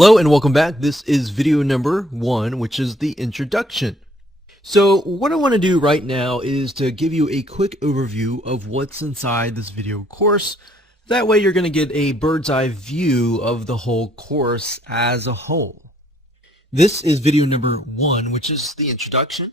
Hello and welcome back. This is video number 1, which is the introduction. So what I want to do right now is to give you a quick overview of what's inside this video course. That way you're going to get a bird's eye view of the whole course as a whole. This is video number 1, which is the introduction.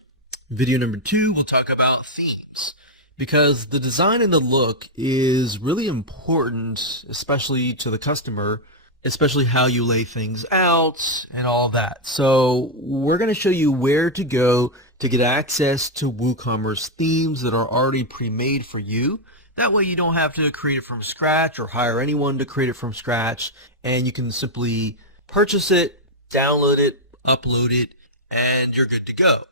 Video number 2, we'll talk about themes, because the design and the look is really important, especially to the customer, especially how you lay things out and all that. So we're going to show you where to go to get access to WooCommerce themes that are already pre-made for you. That way you don't have to create it from scratch or hire anyone to create it from scratch, and you can simply purchase it, download it, upload it, and you're good to go.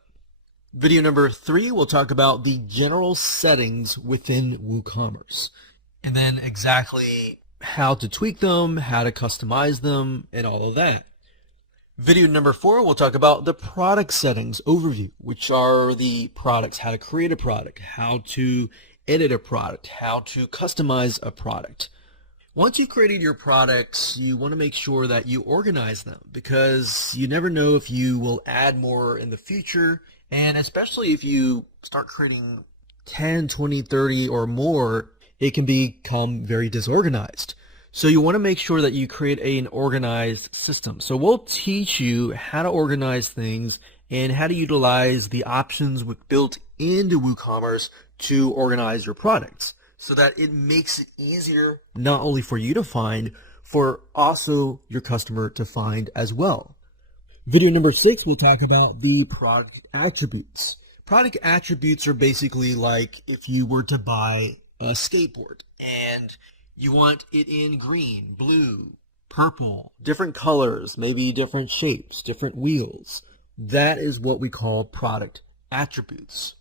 Video number 3, we'll talk about the general settings within WooCommerce, and then exactly how to tweak them, how to customize them, and all of that. Video number 4, we'll talk about the product settings overview, which are the products, how to create a product, how to edit a product, how to customize a product. Once you've created your products, you want to make sure that you organize them, because you never know if you will add more in the future, and especially if you start creating 10, 20, 30 or more, it can become very disorganized. So you want to make sure that you create an organized system. So we'll teach you how to organize things and how to utilize the options built into WooCommerce to organize your products, so that it makes it easier not only for you to find, for also your customer to find as well. Video number 6, we'll talk about the product attributes. Product attributes are basically like if you were to buy a skateboard and you want it in green, blue, purple, different colors, maybe different shapes, different wheels. That is what we call product attributes.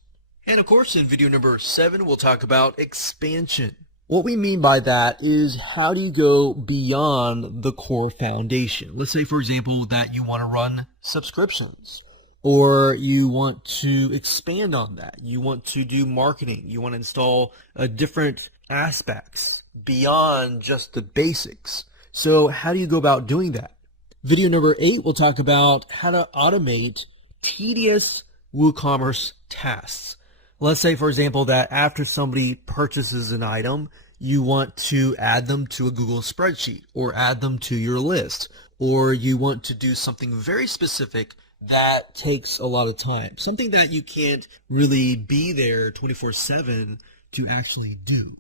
And of course, in video number 7, we'll talk about expansion. What we mean by that is, how do you go beyond the core foundation? Let's say, for example, that you want to run subscriptions, or you want to expand on that. You want to do marketing. You want to install different aspects beyond just the basics. So how do you go about doing that? Video number 8, we'll talk about how to automate tedious WooCommerce tasks. Let's say, for example, that after somebody purchases an item, you want to add them to a Google spreadsheet, or add them to your list, or you want to do something very specific that takes a lot of time, something that you can't really be there 24/7 to actually do.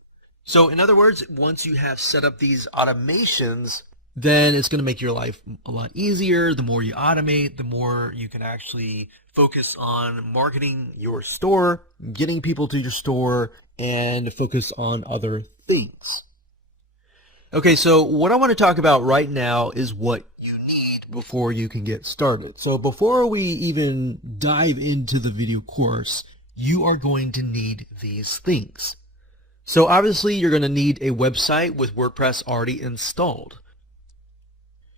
So in other words, once you have set up these automations, then it's going to make your life a lot easier. The more you automate, the more you can actually focus on marketing your store, getting people to your store, and focus on other things. Okay, so what I want to talk about right now is what you need before you can get started. So before we even dive into the video course, you are going to need these things. So obviously you're going to need a website with WordPress already installed.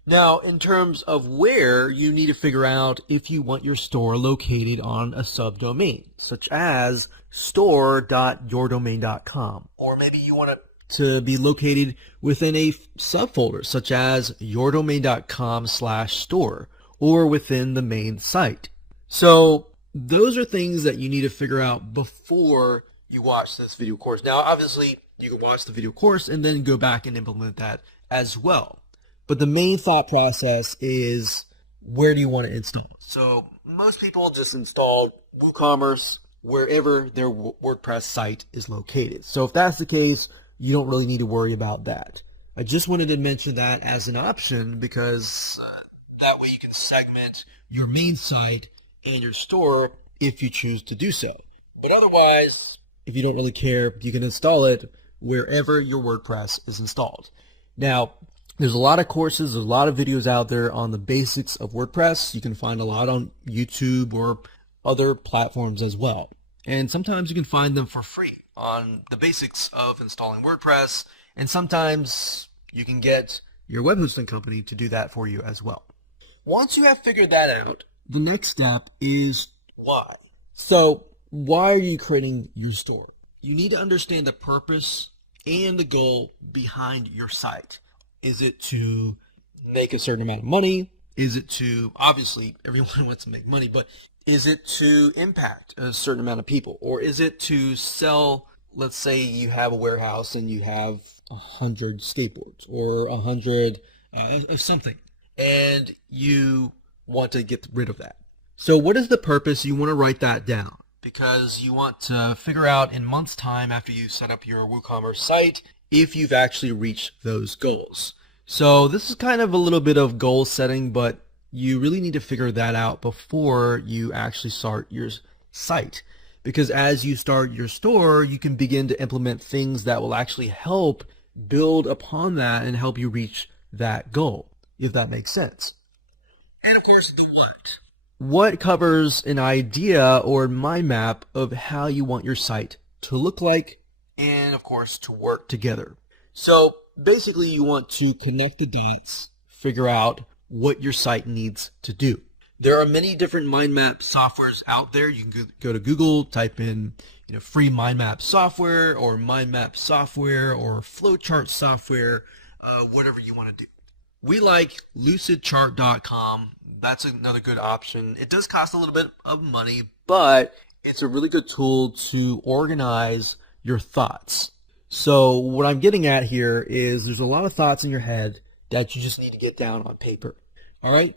Now, in terms of where, you need to figure out if you want your store located on a subdomain, such as store.yourdomain.com, or maybe you want it to be located within a subfolder, such as yourdomain.com/store, or within the main site. So those are things that you need to figure out before you watch this video course. Now, obviously, you can watch the video course and then go back and implement that as well. But the main thought process is, where do you want to install? So most people just install WooCommerce wherever their WordPress site is located. So if that's the case, you don't really need to worry about that. I just wanted to mention that as an option, because that way you can segment your main site and your store if you choose to do so. But otherwise, if you don't really care, you can install it wherever your WordPress is installed. Now, there's a lot of courses, there's a lot of videos out there on the basics of WordPress. You can find a lot on YouTube or other platforms as well. And sometimes you can find them for free on the basics of installing WordPress, and sometimes you can get your web hosting company to do that for you as well. Once you have figured that out, the next step is why. So why are you creating your store? You need to understand the purpose and the goal behind your site. Is it to make a certain amount of money? Is it to, obviously everyone wants to make money, but is it to impact a certain amount of people? Or is it to sell, let's say you have a warehouse and you have 100 skateboards or 100 of something, and you want to get rid of that. So what is the purpose? You want to write that down because you want to figure out in months' time after you set up your WooCommerce site if you've actually reached those goals. So this is kind of a little bit of goal setting, but you really need to figure that out before you actually start your site. Because as you start your store, you can begin to implement things that will actually help build upon that and help you reach that goal, if that makes sense. And of course, the what. What covers an idea or mind map of how you want your site to look like and, of course, to work together. So basically, you want to connect the dots, figure out what your site needs to do. There are many different mind map softwares out there. You can go to Google, type in free mind map software or mind map software or flowchart software, whatever you want to do. We like lucidchart.com. That's another good option. It does cost a little bit of money, but it's a really good tool to organize your thoughts. So what I'm getting at here is there's a lot of thoughts in your head that you just need to get down on paper. All right?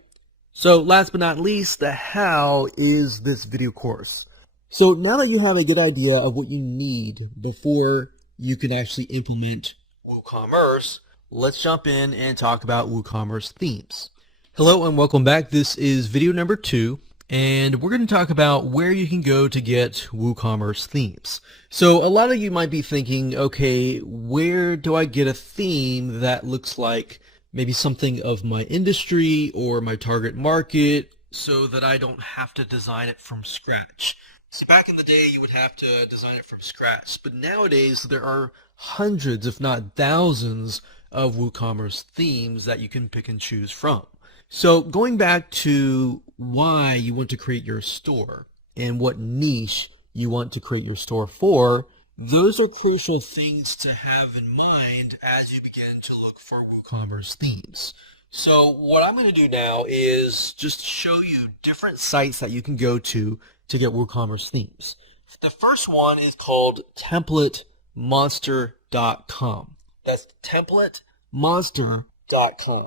So last but not least, the how is this video course. So now that you have a good idea of what you need before you can actually implement WooCommerce, let's jump in and talk about WooCommerce themes. Hello and welcome back. This is video number 2, and we're going to talk about where you can go to get WooCommerce themes. So a lot of you might be thinking, okay, where do I get a theme that looks like maybe something of my industry or my target market so that I don't have to design it from scratch? So back in the day, you would have to design it from scratch, but nowadays there are hundreds, if not thousands, of WooCommerce themes that you can pick and choose from. So going back to why you want to create your store and what niche you want to create your store for, those are crucial things to have in mind as you begin to look for WooCommerce themes. So what I'm going to do now is just show you different sites that you can go to get WooCommerce themes. The first one is called templatemonster.com. That's templatemonster.com.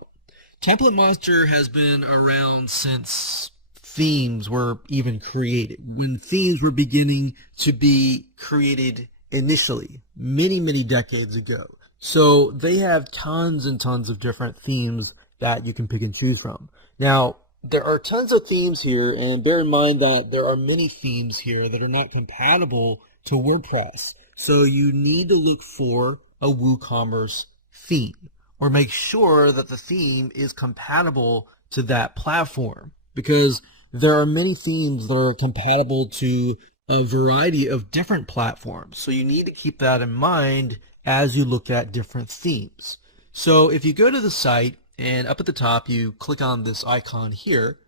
Template Monster has been around since themes were even created. When themes were beginning to be created initially, many decades ago. So they have tons and tons of different themes that you can pick and choose from. Now, there are tons of themes here, and bear in mind that there are many themes here that are not compatible to WordPress. So you need to look for a WooCommerce theme, or make sure that the theme is compatible to that platform, because there are many themes that are compatible to a variety of different platforms. So you need to keep that in mind as you look at different themes. So if you go to the site and up at the top you click on this icon here,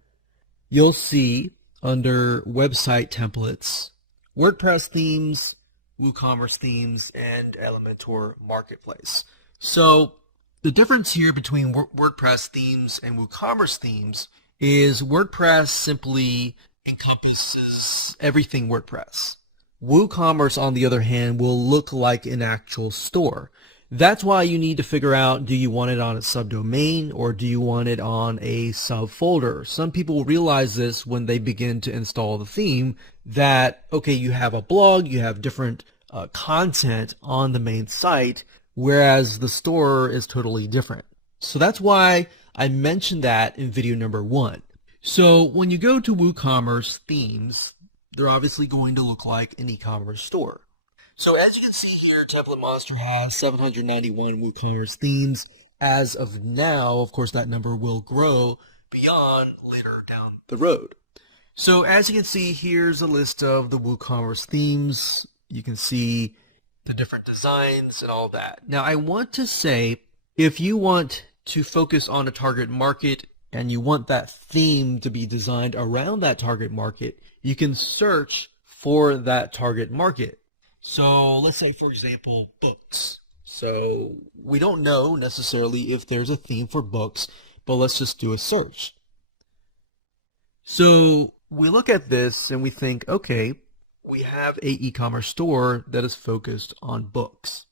you'll see under website templates, WordPress themes, WooCommerce themes, and Elementor Marketplace. So the difference here between WordPress themes and WooCommerce themes is WordPress simply encompasses everything WordPress. WooCommerce, on the other hand, will look like an actual store. That's why you need to figure out, do you want it on a subdomain or do you want it on a subfolder? Some people realize this when they begin to install the theme, that, okay, you have a blog, you have different content on the main site, whereas the store is totally different. So that's why I mentioned that in video number 1. So when you go to WooCommerce themes, they're obviously going to look like an e-commerce store. So as you can see here, Template Monster has 791 WooCommerce themes as of now. Of course, that number will grow beyond later down the road. So as you can see, here's a list of the WooCommerce themes. You can see the different designs and all that. Now I want to say, if you want to focus on a target market and you want that theme to be designed around that target market, you can search for that target market. So let's say, for example, books. So we don't know necessarily if there's a theme for books, but let's just do a search. So we look at this and we think, okay, we have a e-commerce store that is focused on books.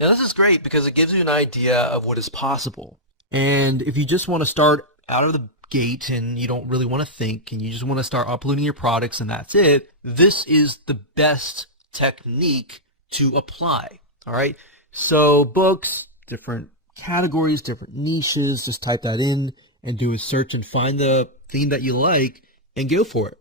Now this is great because it gives you an idea of what is possible. And if you just want to start out of the gate and you don't really want to think and you just want to start uploading your products and that's it, this is the best technique to apply. All right. So books, different categories, different niches, just type that in and do a search and find the theme that you like and go for it.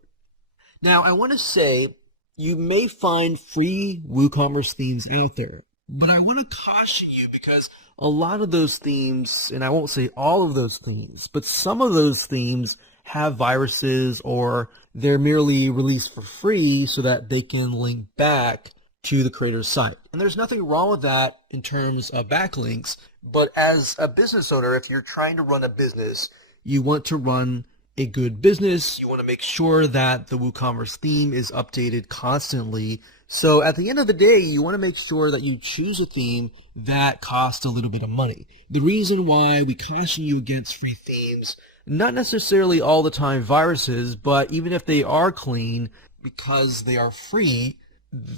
Now I want to say you may find free WooCommerce themes out there, but I want to caution you because a lot of those themes, and I won't say all of those themes, but some of those themes have viruses or they're merely released for free so that they can link back to the creator's site. And there's nothing wrong with that in terms of backlinks, but as a business owner, if you're trying to run a business, you want to run a good business. You want to make sure that the WooCommerce theme is updated constantly. So at the end of the day, you want to make sure that you choose a theme that costs a little bit of money. The reason why we caution you against free themes, not necessarily all the time viruses, but even if they are clean, because they are free,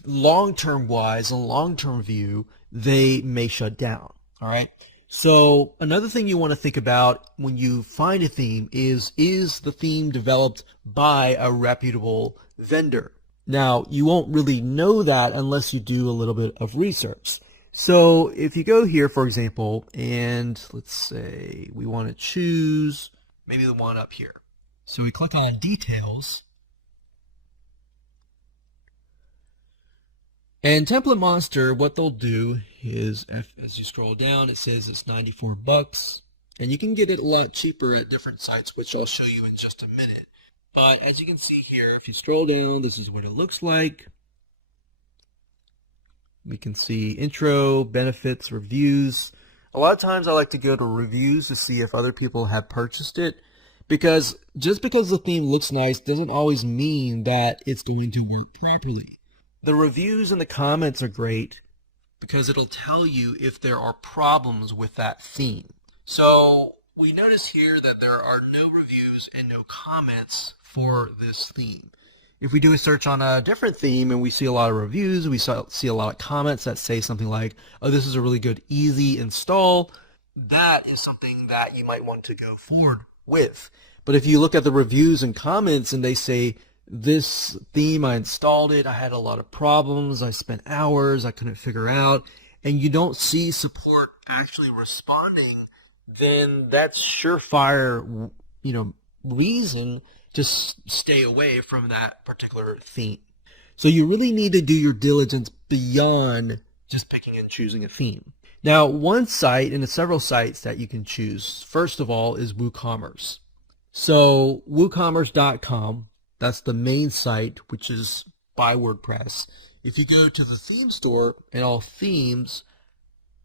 long-term wise, a long-term view, they may shut down. All right. So another thing you want to think about when you find a theme is the theme developed by a reputable vendor? Now, you won't really know that unless you do a little bit of research. So if you go here, for example, and let's say we want to choose maybe the one up here. So we click on details. And Template Monster, what they'll do is, as you scroll down, it says it's 94 bucks, and you can get it a lot cheaper at different sites, which I'll show you in just a minute. But as you can see here, if you scroll down, this is what it looks like. We can see intro, benefits, reviews. A lot of times I like to go to reviews to see if other people have purchased it, because just because the theme looks nice doesn't always mean that it's going to work properly. The reviews and the comments are great because it'll tell you if there are problems with that theme. So we notice here that there are no reviews and no comments for this theme. If we do a search on a different theme and we see a lot of reviews, we see a lot of comments that say something like, oh, this is a really good, easy install, that is something that you might want to go forward with. But if you look at the reviews and comments and they say, this theme, I installed it, I had a lot of problems, I spent hours, I couldn't figure out, and you don't see support actually responding, then that's surefire, reason to stay away from that particular theme. So you really need to do your diligence beyond just picking and choosing a theme. Now, one site and several sites that you can choose, first of all, is WooCommerce. So WooCommerce.com, that's the main site, which is by WordPress. If you go to the theme store and all themes,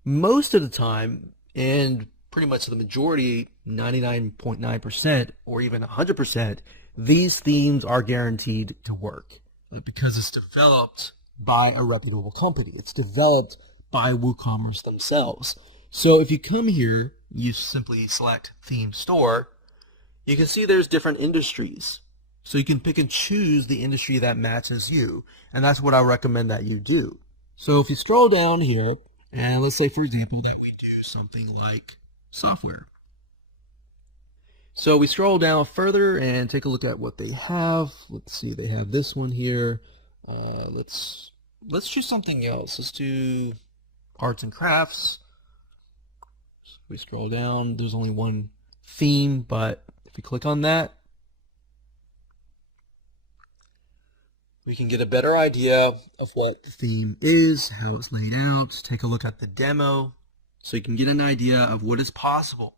most of the time, and pretty much the majority, 99.9% or even 100%, these themes are guaranteed to work because it's developed by a reputable company. It's developed by WooCommerce themselves. So if you come here, you simply select Theme Store, you can see there's different industries. So you can pick and choose the industry that matches you, and that's what I recommend that you do. So if you scroll down here, and let's say, for example, that we do something like software. So we scroll down further and take a look at what they have. Let's see, they have this one here. Let's choose something else. Let's do arts and crafts. We scroll down. There's only one theme, but if we click on that, we can get a better idea of what the theme is, how it's laid out, take a look at the demo, so you can get an idea of what is possible.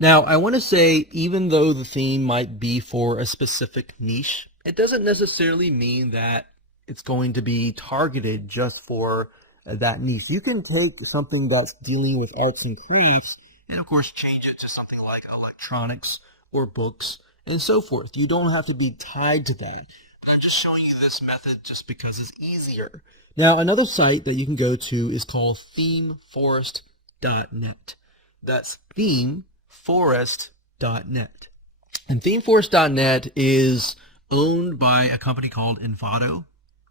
Now, I want to say, even though the theme might be for a specific niche, it doesn't necessarily mean that it's going to be targeted just for that niche. You can take something that's dealing with arts and crafts and, of course, change it to something like electronics or books and so forth. You don't have to be tied to that. I'm just showing you this method just because it's easier. Now, another site that you can go to is called themeforest.net. That's themeforest.net. themeforest.net. And themeforest.net is owned by a company called Envato.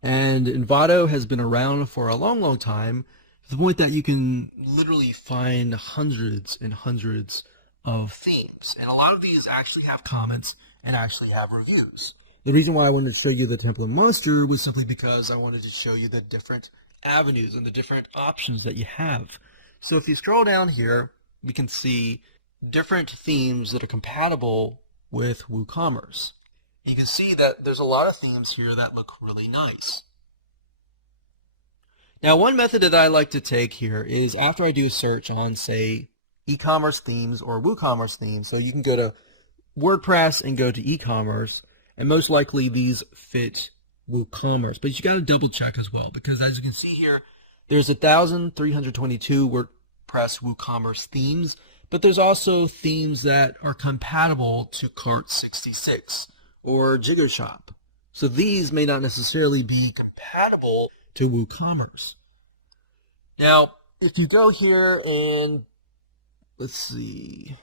And Envato has been around for a long, long time, to the point that you can literally find hundreds and hundreds of themes. And a lot of these actually have comments and actually have reviews. The reason why I wanted to show you the template monster was simply because I wanted to show you the different avenues and the different options that you have. So if you scroll down here, we can see different themes that are compatible with WooCommerce. You can see that there's a lot of themes here that look really nice. Now, one method that I like to take here is after I do a search on, say, e-commerce themes or WooCommerce themes, so you can go to WordPress and go to e-commerce, and most likely these fit WooCommerce, but you got to double check as well, because as you can see here, there's 1,322 WordPress WooCommerce themes, but there's also themes that are compatible to Cart 66 or JiggerShop. So these may not necessarily be compatible to WooCommerce. Now, if you go here and let's see,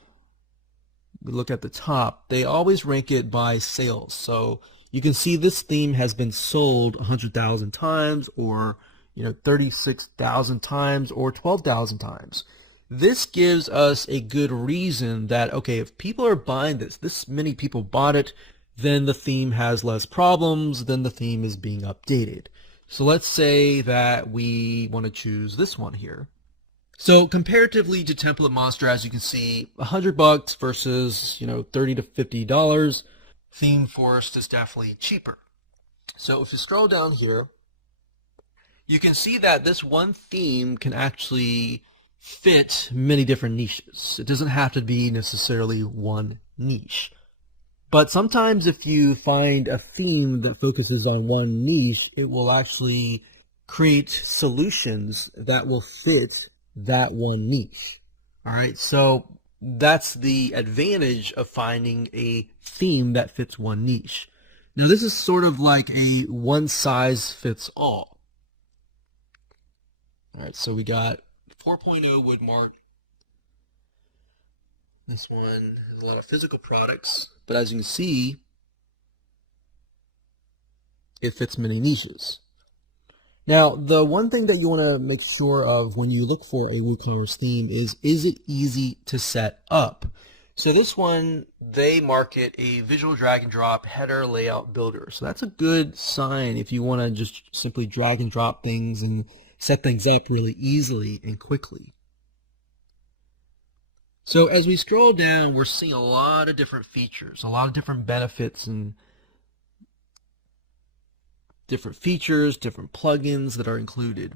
we look at the top, they always rank it by sales. So you can see this theme has been sold 100,000 times, or 36,000 times, or 12,000 times. This gives us a good reason that, okay, if people are buying this many people bought it, then the theme has less problems, then the theme is being updated. So let's say that we want to choose this one here. So comparatively to Template Monster, as you can see, $100 versus, $30 to $50, ThemeForest is definitely cheaper. So if you scroll down here, you can see that this one theme can actually fit many different niches. It doesn't have to be necessarily one niche. But sometimes if you find a theme that focuses on one niche, it will actually create solutions that will fit that one niche. All right, so that's the advantage of finding a theme that fits one niche. Now this is sort of like a one size fits all. All right, so we got 4.0 Woodmart. This one has a lot of physical products, but as you can see, it fits many niches. Now, the one thing that you want to make sure of when you look for a WooCommerce theme is it easy to set up? So this one, they market a visual drag and drop header layout builder. So that's a good sign if you want to just simply drag and drop things and set things up really easily and quickly. So as we scroll down, we're seeing a lot of different features, a lot of different benefits and different features, different plugins that are included.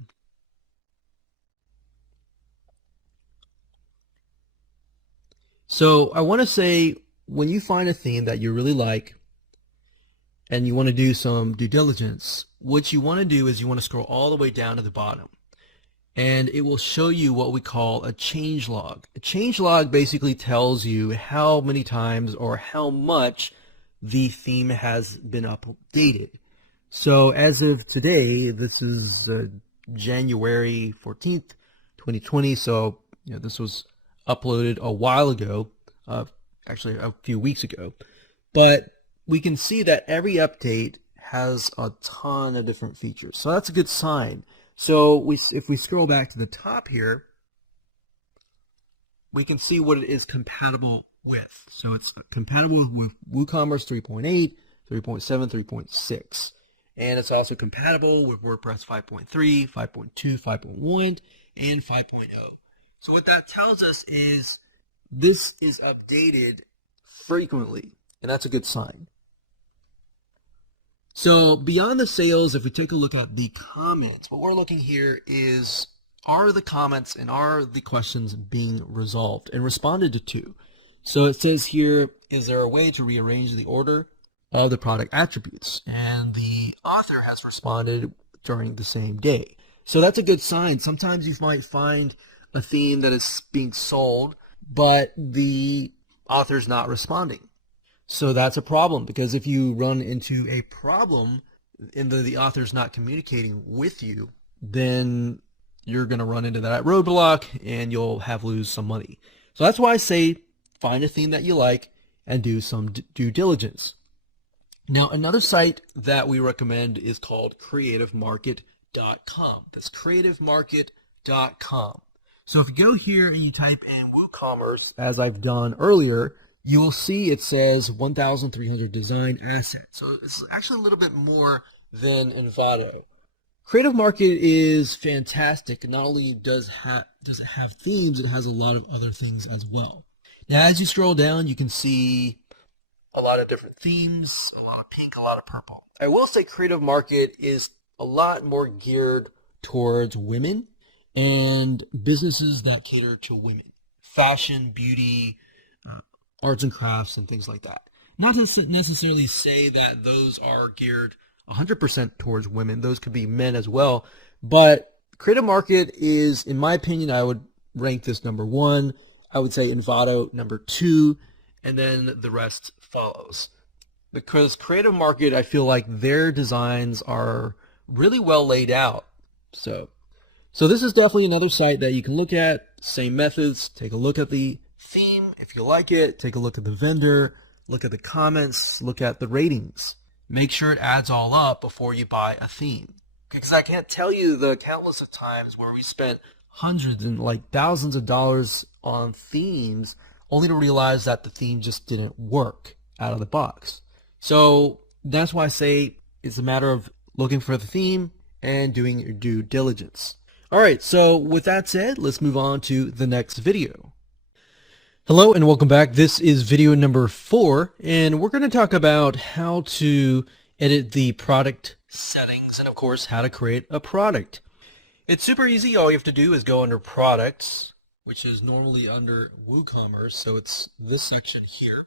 So I want to say, when you find a theme that you really like and you want to do some due diligence, what you want to do is you want to scroll all the way down to the bottom, and it will show you what we call a change log. A change log basically tells you how many times or how much the theme has been updated. So as of today, this is January 14th, 2020. So this was uploaded a while ago, actually a few weeks ago. But we can see that every update has a ton of different features. So that's a good sign. So if we scroll back to the top here, we can see what it is compatible with. So it's compatible with WooCommerce 3.8, 3.7, 3.6. And it's also compatible with WordPress 5.3, 5.2, 5.1, and 5.0. So what that tells us is this is updated frequently, and that's a good sign. So beyond the sales, if we take a look at the comments, what we're looking here is, are the comments and are the questions being resolved and responded to? So it says here, is there a way to rearrange the order of the product attributes? And the author has responded during the same day. So that's a good sign. Sometimes you might find a theme that is being sold, but the author's not responding. So that's a problem, because if you run into a problem and the author's not communicating with you, then you're going to run into that roadblock and you'll lose some money. So that's why I say find a theme that you like, and do some due diligence. Now, another site that we recommend is called creativemarket.com. That's creativemarket.com. So if you go here and you type in WooCommerce, as I've done earlier, you will see it says 1,300 design assets. So it's actually a little bit more than Envato. Creative Market is fantastic. Not only does it have themes, it has a lot of other things as well. Now, as you scroll down, you can see a lot of different themes, a lot of pink, a lot of purple. I will say Creative Market is a lot more geared towards women and businesses that cater to women. Fashion, beauty, arts and crafts, and things like that. Not to necessarily say that those are geared 100% towards women. Those could be men as well. But Creative Market is, in my opinion, I would rank this number 1. I would say Envato number 2, and then the rest follows. Because Creative Market, I feel like their designs are really well laid out. So this is definitely another site that you can look at. Same methods. Take a look at the theme if you like it. Take a look at the vendor. Look at the comments. Look at the ratings. Make sure it adds all up before you buy a theme. Because I can't tell you the countless of times where we spent hundreds and thousands of dollars on themes only to realize that the theme just didn't work out of the box. So that's why I say it's a matter of looking for the theme and doing your due diligence. Alright, so with that said, let's move on to the next video. Hello and welcome back. This is video number 4, and we're going to talk about how to edit the product settings and of course how to create a product. It's super easy. All you have to do is go under products, which is normally under WooCommerce, so it's this section here.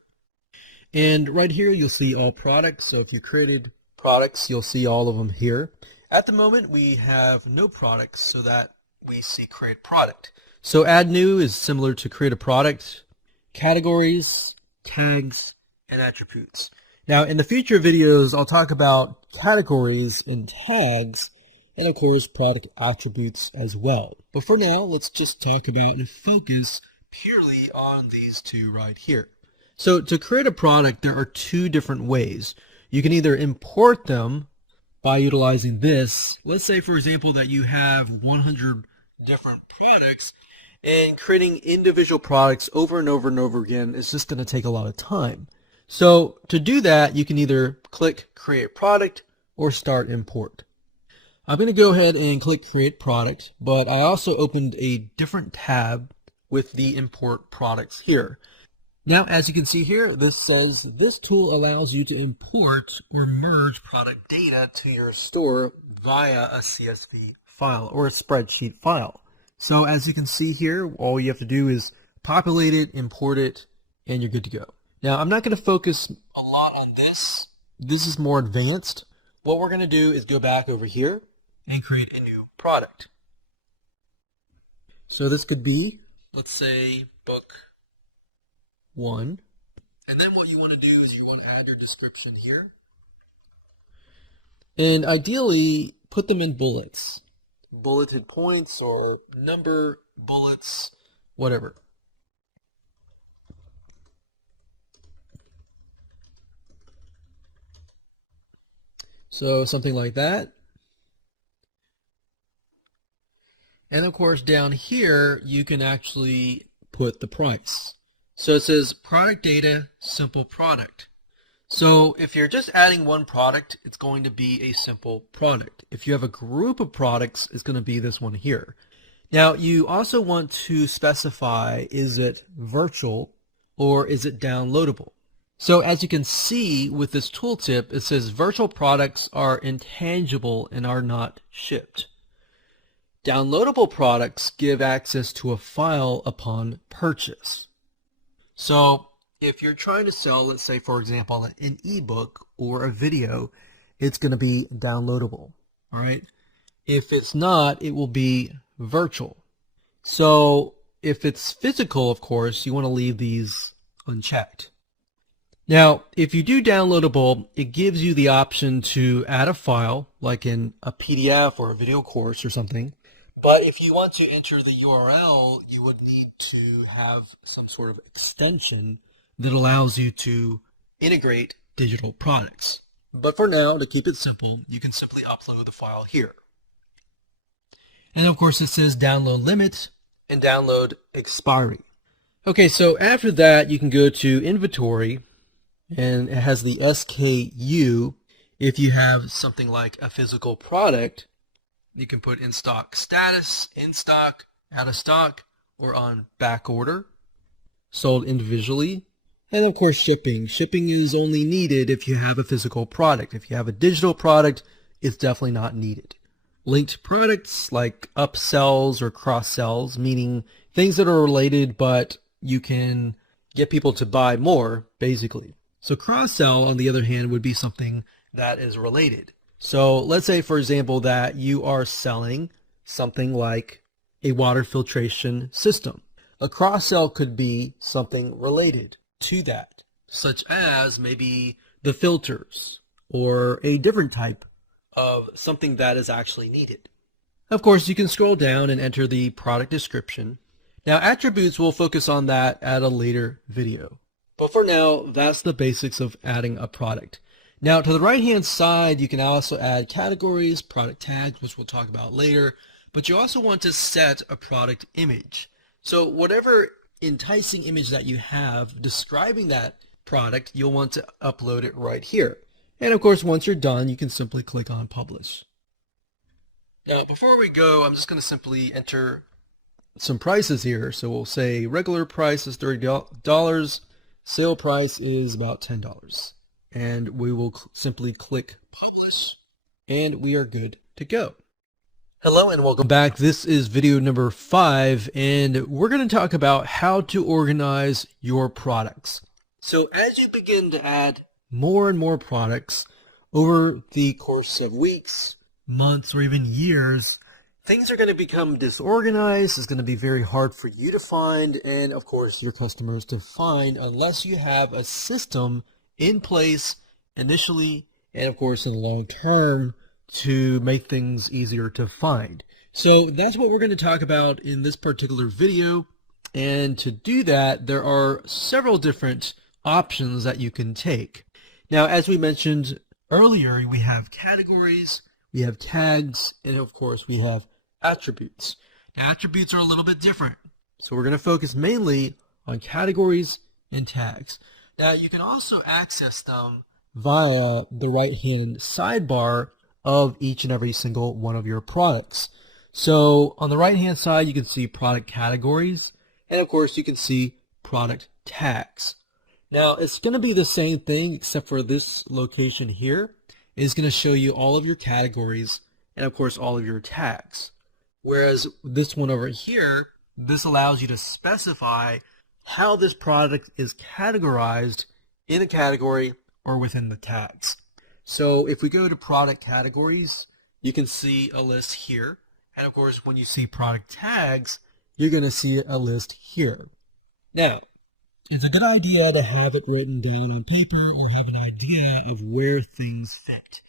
And right here you'll see all products. So if you created products, you'll see all of them here. At the moment we have no products, so that we see create product. So add new is similar to create a product, categories, tags, and attributes. Now in the future videos I'll talk about categories and tags, and of course product attributes as well. But for now, let's just talk about and focus purely on these two right here. So to create a product, there are 2 different ways. You can either import them by utilizing this. Let's say, for example, that you have 100 different products, and creating individual products over and over and over again is just going to take a lot of time. So to do that, you can either click Create Product or Start Import. I'm going to go ahead and click Create Product, but I also opened a different tab with the Import Products here. Now, as you can see here, this says this tool allows you to import or merge product data to your store via a CSV file or a spreadsheet file. So as you can see here, all you have to do is populate it, import it, and you're good to go. Now, I'm not going to focus a lot on this. This is more advanced. What we're going to do is go back over here and create a new product. So this could be, let's say, book 1. And then what you want to do is you want to add your description here. And ideally, put them in bullets. Bulleted points or number bullets, whatever. So something like that. And of course down here you can actually put the price. So it says product data, simple product. So if you're just adding one product, it's going to be a simple product. If you have a group of products, it's going to be this one here. Now you also want to specify, is it virtual or is it downloadable? So as you can see with this tooltip, it says virtual products are intangible and are not shipped. Downloadable products give access to a file upon purchase. So if you're trying to sell, let's say, for example, an ebook or a video, it's going to be downloadable. All right. If it's not, it will be virtual. So if it's physical, of course, you want to leave these unchecked. Now, if you do downloadable, it gives you the option to add a file, like in a PDF or a video course or something. But if you want to enter the URL, you would need to have some sort of extension that allows you to integrate digital products. But for now, to keep it simple, you can simply upload the file here. And of course, it says download limit and download expiry. Okay, so after that, you can go to inventory, and it has the SKU. If you have something like a physical product, you can put in stock status, in stock, out of stock, or on back order, sold individually. And of course, shipping. Shipping is only needed if you have a physical product. If you have a digital product, it's definitely not needed. Linked products like upsells or cross-sells, meaning things that are related but you can get people to buy more, basically. So cross-sell, on the other hand, would be something that is related. So let's say, for example, that you are selling something like a water filtration system. A cross-sell could be something related to that, such as maybe the filters or a different type of something that is actually needed. Of course, you can scroll down and enter the product description. Now, attributes, we'll focus on that at a later video. But for now, that's the basics of adding a product. Now, to the right-hand side, you can also add categories, product tags, which we'll talk about later, but you also want to set a product image. So whatever enticing image that you have describing that product, you'll want to upload it right here. And of course, once you're done, you can simply click on Publish. Now, before we go, I'm just going to simply enter some prices here. So we'll say regular price is $30, sale price is about $10. And we will simply click Publish, and we are good to go. Hello and welcome back. This is video number 5, and we're going to talk about how to organize your products. So as you begin to add more and more products over the course of weeks, months, or even years, things are going to become disorganized. It's going to be very hard for you to find, and of course your customers to find, unless you have a system in place initially and of course in the long term to make things easier to find. So that's what we're going to talk about in this particular video, and to do that there are several different options that you can take. Now, as we mentioned earlier, we have categories, we have tags, and of course we have attributes. Now, attributes are a little bit different, so we're going to focus mainly on categories and tags. Now, you can also access them via the right-hand sidebar of each and every single one of your products. So on the right-hand side, you can see product categories, and of course, you can see product tags. Now, it's going to be the same thing, except for this location here is going to show you all of your categories and, of course, all of your tags. Whereas this one over here, this allows you to specify how this product is categorized in a category or within the tags. So if we go to product categories, you can see a list here. And of course, when you see product tags, you're going to see a list here. Now, it's a good idea to have it written down on paper or have an idea of where things fit,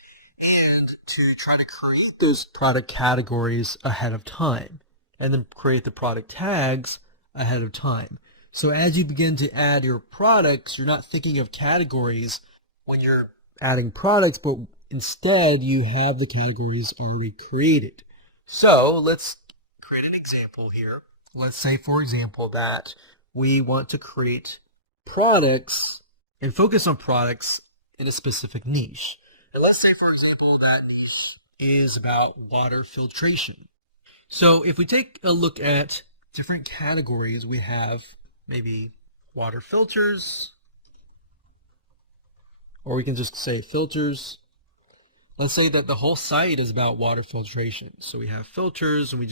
and to try to create those product categories ahead of time, and then create the product tags ahead of time. So as you begin to add your products, you're not thinking of categories when you're adding products, but instead you have the categories already created. So let's create an example here. Let's say, for example, that we want to create products and focus on products in a specific niche. And let's say, for example, that niche is about water filtration. So if we take a look at different categories, we have maybe water filters, or we can just say filters. Let's say that the whole site is about water filtration. So we have filters, and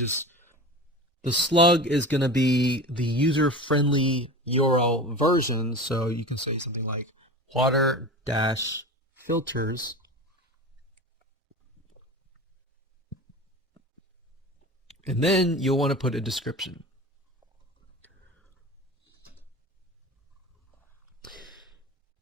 the slug is going to be the user-friendly URL version. So you can say something like water-filters. And then you'll want to put a description.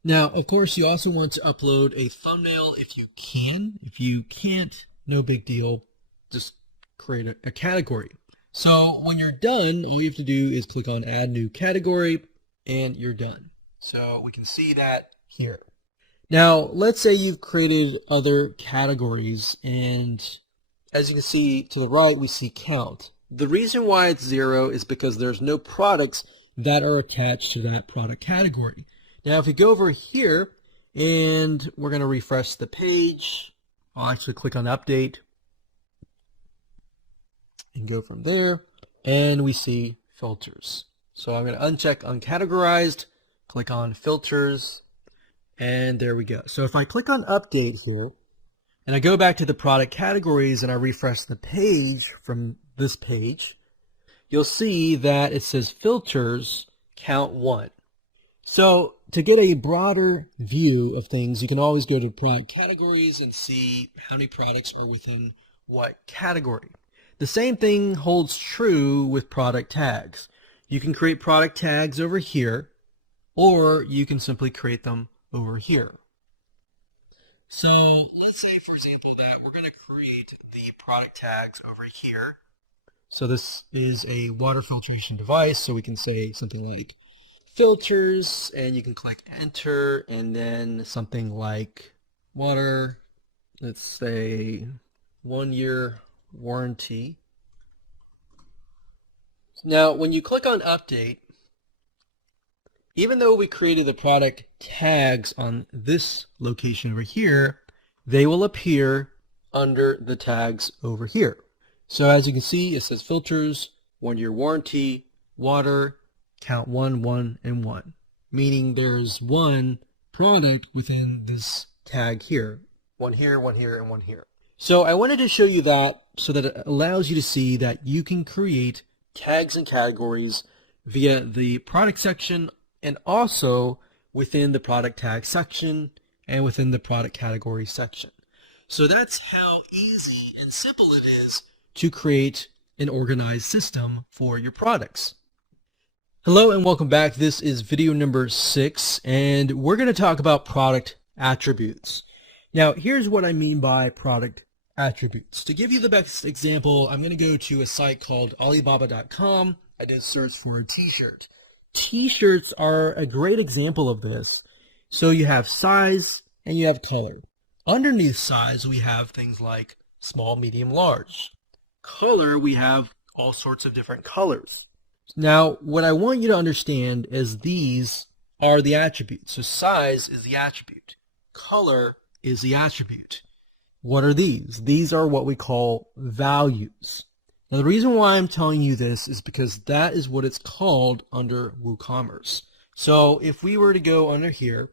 Now, of course, you also want to upload a thumbnail if you can. If you can't, no big deal. Just create a category. So when you're done, all you have to do is click on add new category and you're done. So we can see that here. Now, let's say you've created other categories, and as you can see to the right, we see count. The reason why it's 0 is because there's no products that are attached to that product category. Now, if we go over here and we're going to refresh the page, I'll actually click on update and go from there, and we see filters. So I'm going to uncheck uncategorized, click on filters, and there we go. So if I click on update here, and I go back to the product categories and I refresh the page from this page, you'll see that it says filters count 1. So to get a broader view of things, you can always go to product categories and see how many products are within what category. The same thing holds true with product tags. You can create product tags over here, or you can simply create them over here. So let's say, for example, that we're going to create the product tags over here. So this is a water filtration device, so we can say something like filters, and you can click enter, and then something like water, let's say 1-year warranty. Now when you click on update, even though we created the product tags on this location over here, they will appear under the tags over here. So as you can see, it says filters, 1-year warranty, water, count 1, 1, and 1, meaning there's one product within this tag here. 1 here, 1 here, and 1 here. So I wanted to show you that so that it allows you to see that you can create tags and categories via the product section, and also within the product tag section and within the product category section. So that's how easy and simple it is to create an organized system for your products. Hello and welcome back. This is video number 6, and we're going to talk about product attributes. Now, here's what I mean by product attributes. To give you the best example, I'm going to go to a site called Alibaba.com. I did a search for a t-shirt. T-shirts are a great example of this. So you have size and you have color. Underneath size, we have things like small, medium, large. Color, we have all sorts of different colors. Now, what I want you to understand is these are the attributes. So size is the attribute. Color is the attribute. What are these? These are what we call values. Now, the reason why I'm telling you this is because that is what it's called under WooCommerce. So if we were to go under here,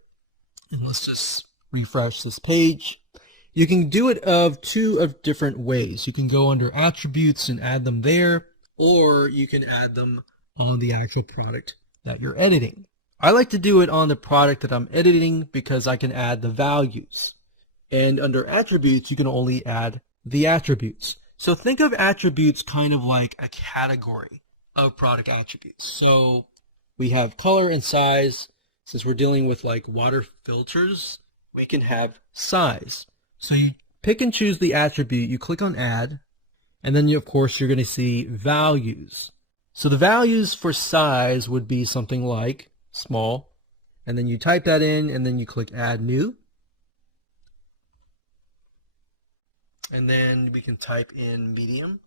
and let's just refresh this page, you can do it of two different ways. You can go under attributes and add them there, or you can add them on the actual product that you're editing. I like to do it on the product that I'm editing because I can add the values. And under attributes, you can only add the attributes. So think of attributes kind of like a category of product attributes. So we have color and size. Since we're dealing with like water filters, we can have size. So you pick and choose the attribute, you click on add, and then of course you're going to see values. So the values for size would be something like small, and then you type that in, and then you click add new. And then we can type in medium.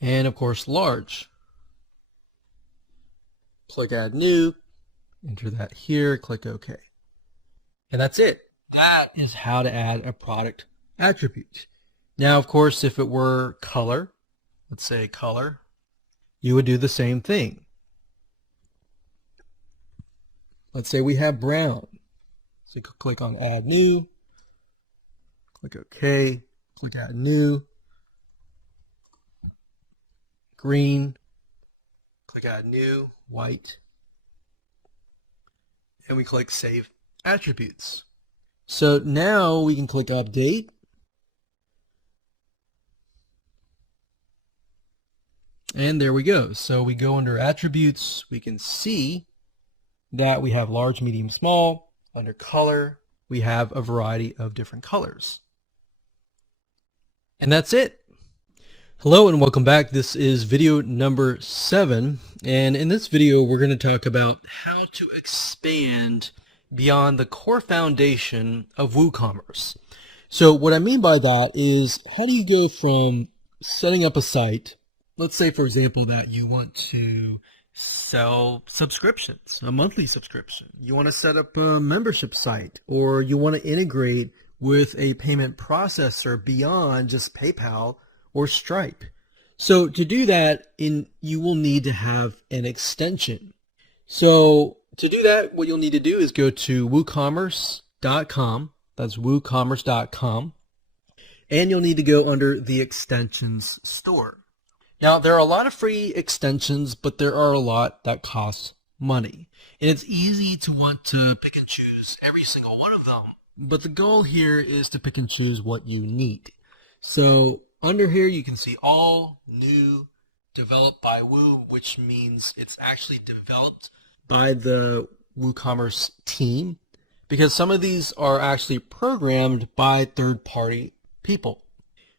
And of course large. Click add new, enter that here, click OK. And that's it. That is how to add a product attribute. Now of course if it were color, let's say color, you would do the same thing. Let's say we have brown. So you could click on add new, click OK, click add new, green, click add new, white, and we click save attributes. So now we can click update, and there we go. So we go under attributes, we can see that we have large, medium, small. Under color, we have a variety of different colors. And that's it. Hello and welcome back. This is video number 7. And in this video, we're going to talk about how to expand beyond the core foundation of WooCommerce. So what I mean by that is, how do you go from setting up a site? Let's say, for example, that you want to sell subscriptions, a monthly subscription. You want to set up a membership site, or you want to integrate with a payment processor beyond just PayPal or Stripe. So to do that, you will need to have an extension. So to do that, what you'll need to do is go to WooCommerce.com. That's WooCommerce.com. And you'll need to go under the extensions store. Now, there are a lot of free extensions, but there are a lot that cost money. And it's easy to want to pick and choose every single one of them. But the goal here is to pick and choose what you need. So under here, you can see all new, developed by Woo, which means it's actually developed by the WooCommerce team, because some of these are actually programmed by third-party people.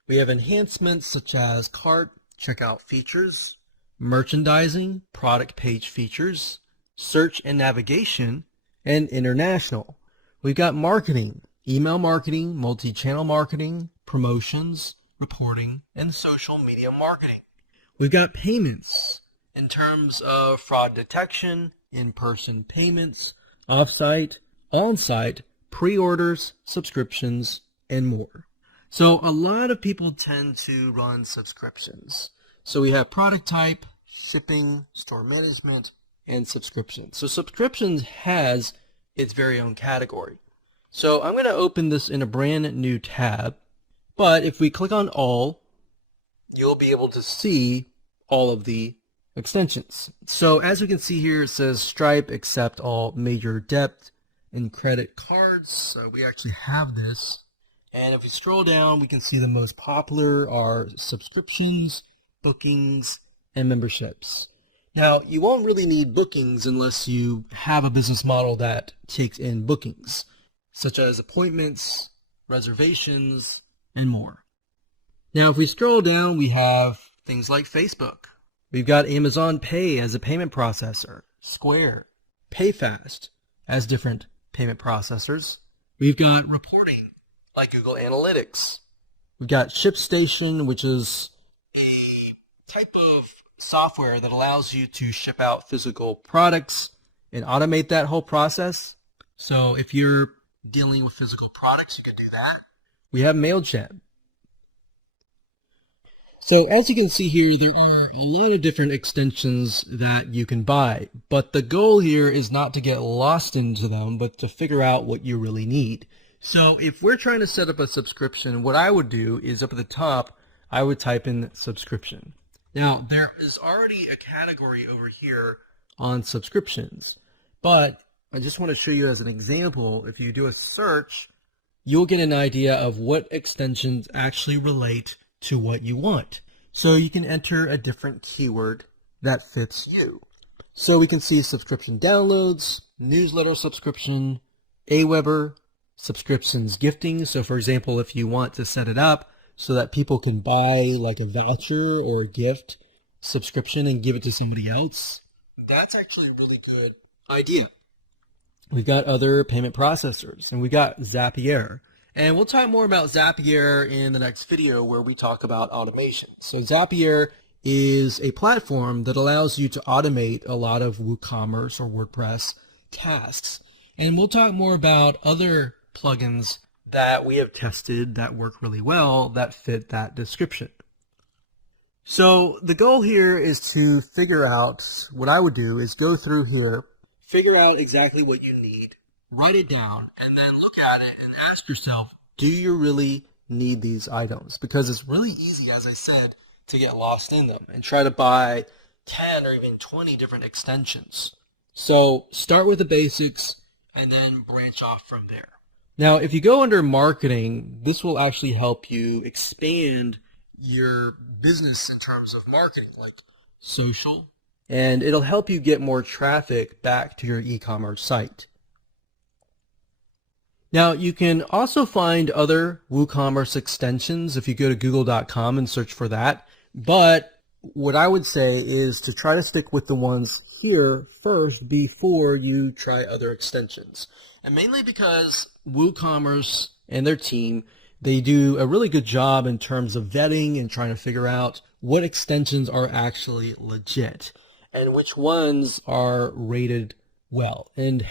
We have enhancements such as cart, checkout features, merchandising, product page features, search and navigation, and international. We've got marketing, email marketing, multi-channel marketing, promotions, reporting, and social media marketing. We've got payments in terms of fraud detection, in-person payments, off-site, on-site, pre-orders, subscriptions, and more. So a lot of people tend to run subscriptions. So we have product type, shipping, store management, and subscriptions. So subscriptions has its very own category. So I'm going to open this in a brand new tab. But if we click on all, you'll be able to see all of the extensions. So as you can see here, it says Stripe accept all major debit and credit cards. So we actually have this. And if we scroll down, we can see the most popular are subscriptions, bookings, and memberships. Now, you won't really need bookings unless you have a business model that takes in bookings, such as appointments, reservations, and more. Now, if we scroll down, we have things like Facebook. We've got Amazon Pay as a payment processor, Square, PayFast as different payment processors. We've got reporting like Google Analytics. We've got ShipStation, which is a type of software that allows you to ship out physical products and automate that whole process. So if you're dealing with physical products, you could do that. We have MailChimp. So as you can see here, there are a lot of different extensions that you can buy, but the goal here is not to get lost into them, but to figure out what you really need. So if we're trying to set up a subscription, what I would do is up at the top, I would type in subscription. Now, there is already a category over here on subscriptions, but I just want to show you as an example, if you do a search, you'll get an idea of what extensions actually relate to what you want. So you can enter a different keyword that fits you. So we can see subscription downloads, newsletter subscription, Aweber, subscriptions gifting. So for example, if you want to set it up so that people can buy like a voucher or a gift subscription and give it to somebody else, that's actually a really good idea. We've got other payment processors, and we got Zapier. And we'll talk more about Zapier in the next video where we talk about automation. So Zapier is a platform that allows you to automate a lot of WooCommerce or WordPress tasks. And we'll talk more about other plugins that we have tested that work really well that fit that description. So the goal here is to figure out, what I would do is go through here, figure out exactly what you need, write it down, and then look at it and ask yourself, do you really need these items? Because it's really easy, as I said, to get lost in them and try to buy 10 or even 20 different extensions. So start with the basics and then branch off from there. Now, if you go under marketing, this will actually help you expand your business in terms of marketing, like social, and it'll help you get more traffic back to your e-commerce site. Now, you can also find other WooCommerce extensions if you go to google.com and search for that. But what I would say is to try to stick with the ones here first before you try other extensions. And mainly because WooCommerce and their team, they do a really good job in terms of vetting and trying to figure out what extensions are actually legit and which ones are rated well and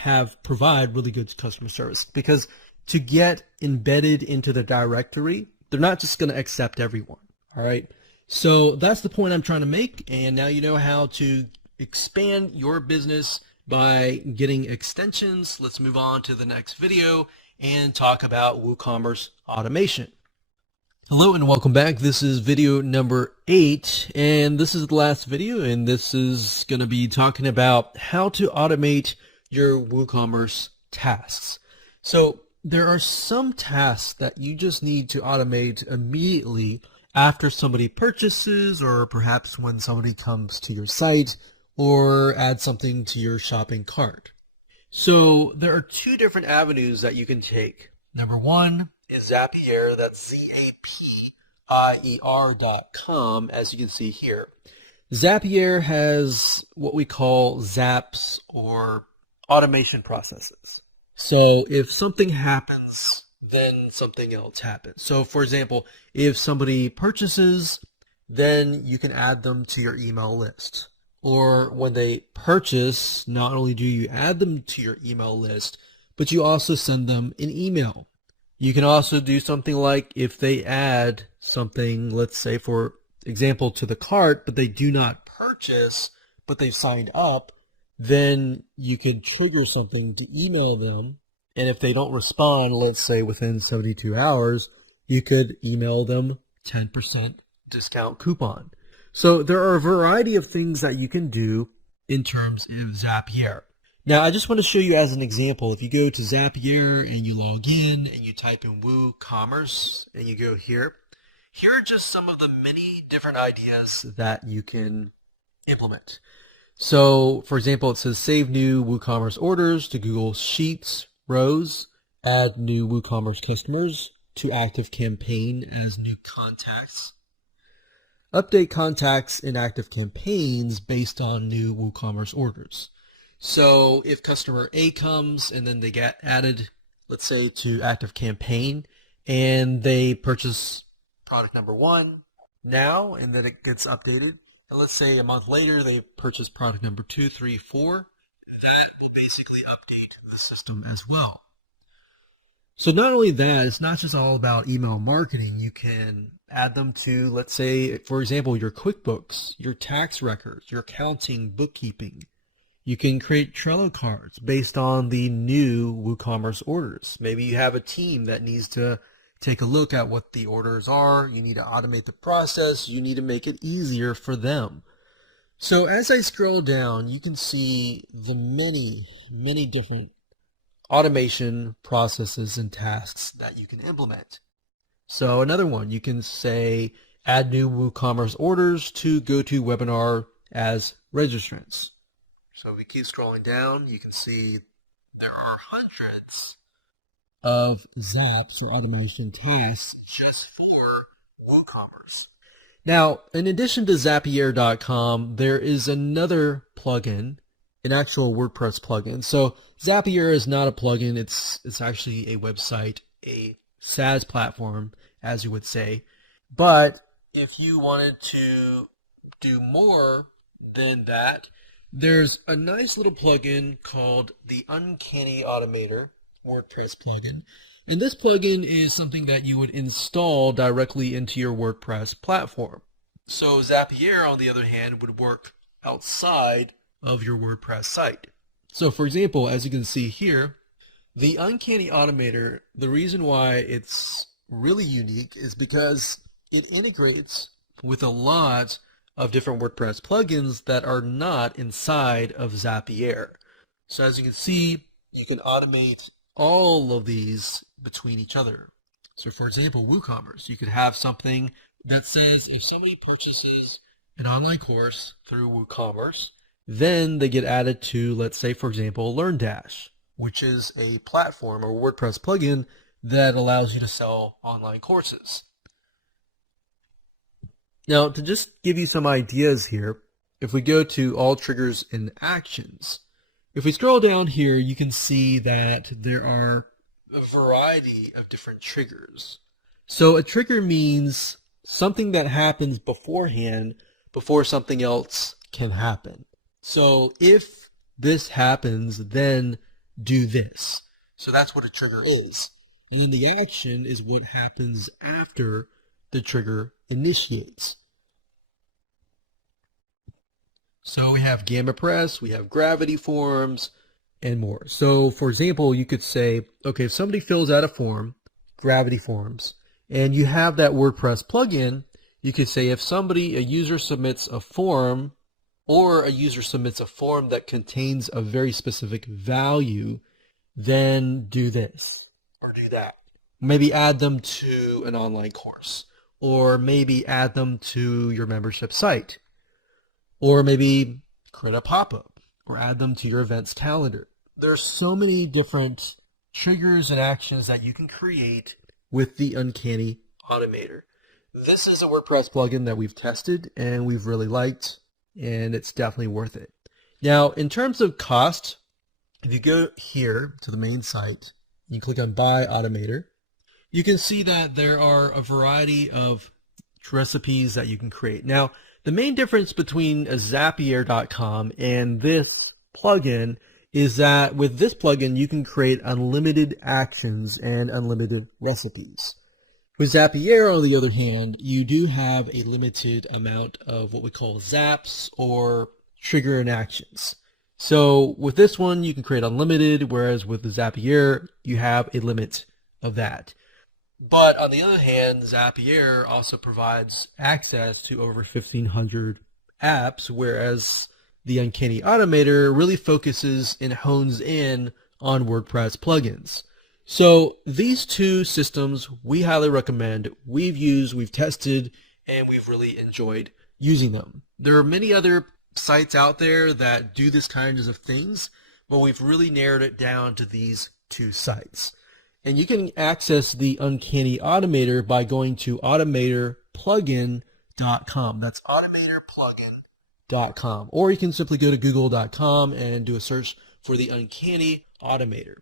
provide really good customer service. Because to get embedded into the directory, they're not just going to accept everyone. All right. So that's the point I'm trying to make. And now you know how to expand your business by getting extensions. Let's move on to the next video and talk about WooCommerce automation. Hello and welcome back. This is video number 8, and this is the last video, and this is going to be talking about how to automate your WooCommerce tasks. So there are some tasks that you just need to automate immediately after somebody purchases, or perhaps when somebody comes to your site or adds something to your shopping cart. So there are 2 different avenues that you can take. Number 1 is Zapier, that's Zapier.com, as you can see here. Zapier has what we call zaps, or automation processes. So if something happens, then something else happens. So for example, if somebody purchases, then you can add them to your email list. Or when they purchase, not only do you add them to your email list, but you also send them an email. You can also do something like if they add something, let's say for example, to the cart, but they do not purchase, but they've signed up, then you could trigger something to email them. And if they don't respond, let's say within 72 hours, you could email them 10% discount coupon. So there are a variety of things that you can do in terms of Zapier. Now, I just want to show you as an example, if you go to Zapier and you log in and you type in WooCommerce and you go here, here are just some of the many different ideas that you can implement. So, for example, it says save new WooCommerce orders to Google Sheets rows, add new WooCommerce customers to active campaign as new contacts, update contacts in active campaigns based on new WooCommerce orders. So if customer A comes and then they get added, let's say, to active campaign, and they purchase product number 1 now, and then it gets updated, and let's say a month later they purchase product number 2, 3, 4, that will basically update the system as well. So not only that, it's not just all about email marketing. You can add them to, let's say, for example, your QuickBooks, your tax records, your accounting, bookkeeping. You can create Trello cards based on the new WooCommerce orders. Maybe you have a team that needs to take a look at what the orders are. You need to automate the process. You need to make it easier for them. So as I scroll down, you can see the many different automation processes and tasks that you can implement. So another one, you can say add new WooCommerce orders to GoToWebinar as registrants. So if we keep scrolling down, you can see there are hundreds of zaps or automation tasks just for WooCommerce. Now, in addition to Zapier.com, there is another plugin, an actual WordPress plugin. So Zapier is not a plugin, it's actually a website, a SaaS platform, as you would say. But if you wanted to do more than that, there's a nice little plugin called the Uncanny Automator WordPress plugin. And this plugin is something that you would install directly into your WordPress platform. So Zapier, on the other hand, would work outside of your WordPress site. So for example, as you can see here, the Uncanny Automator, the reason why it's really unique is because it integrates with a lot of different WordPress plugins that are not inside of Zapier. So as you can see, you can automate all of these between each other. So for example, WooCommerce, you could have something that says if somebody purchases an online course through WooCommerce, then they get added to, let's say, for example, LearnDash. which is a platform or WordPress plugin that allows you to sell online courses. Now, to just give you some ideas here, if we go to all triggers and actions, if we scroll down here, you can see that there are a variety of different triggers. So a trigger means something that happens beforehand before something else can happen. So if this happens, then do this. So that's what a trigger is. And then the action is what happens after the trigger initiates. So we have Gamma Press, we have Gravity Forms, and more. So for example, you could say, okay, if somebody fills out a form, Gravity Forms, and you have that WordPress plugin, you could say if a user submits a form, or a user submits a form that contains a very specific value, then do this or do that. Maybe add them to an online course, or maybe add them to your membership site, or maybe create a pop-up or add them to your events calendar. There's so many different triggers and actions that you can create with the Uncanny Automator. This is a WordPress plugin that we've tested and we've really liked, and it's definitely worth it. Now, in terms of cost, if you go here to the main site, you click on Buy Automator, you can see that there are a variety of recipes that you can create. Now, the main difference between a Zapier.com and this plugin is that with this plugin, you can create unlimited actions and unlimited recipes. With Zapier, on the other hand, you do have a limited amount of what we call zaps or trigger and actions. So with this one, you can create unlimited, whereas with the Zapier, you have a limit of that. But on the other hand, Zapier also provides access to over 1,500 apps, whereas the Uncanny Automator really focuses and hones in on WordPress plugins. So these two systems we highly recommend. We've used, we've tested, and we've really enjoyed using them. There are many other sites out there that do this kinds of things, but we've really narrowed it down to these two sites. And you can access the Uncanny Automator by going to automatorplugin.com. That's automatorplugin.com. Or you can simply go to google.com and do a search for the Uncanny Automator.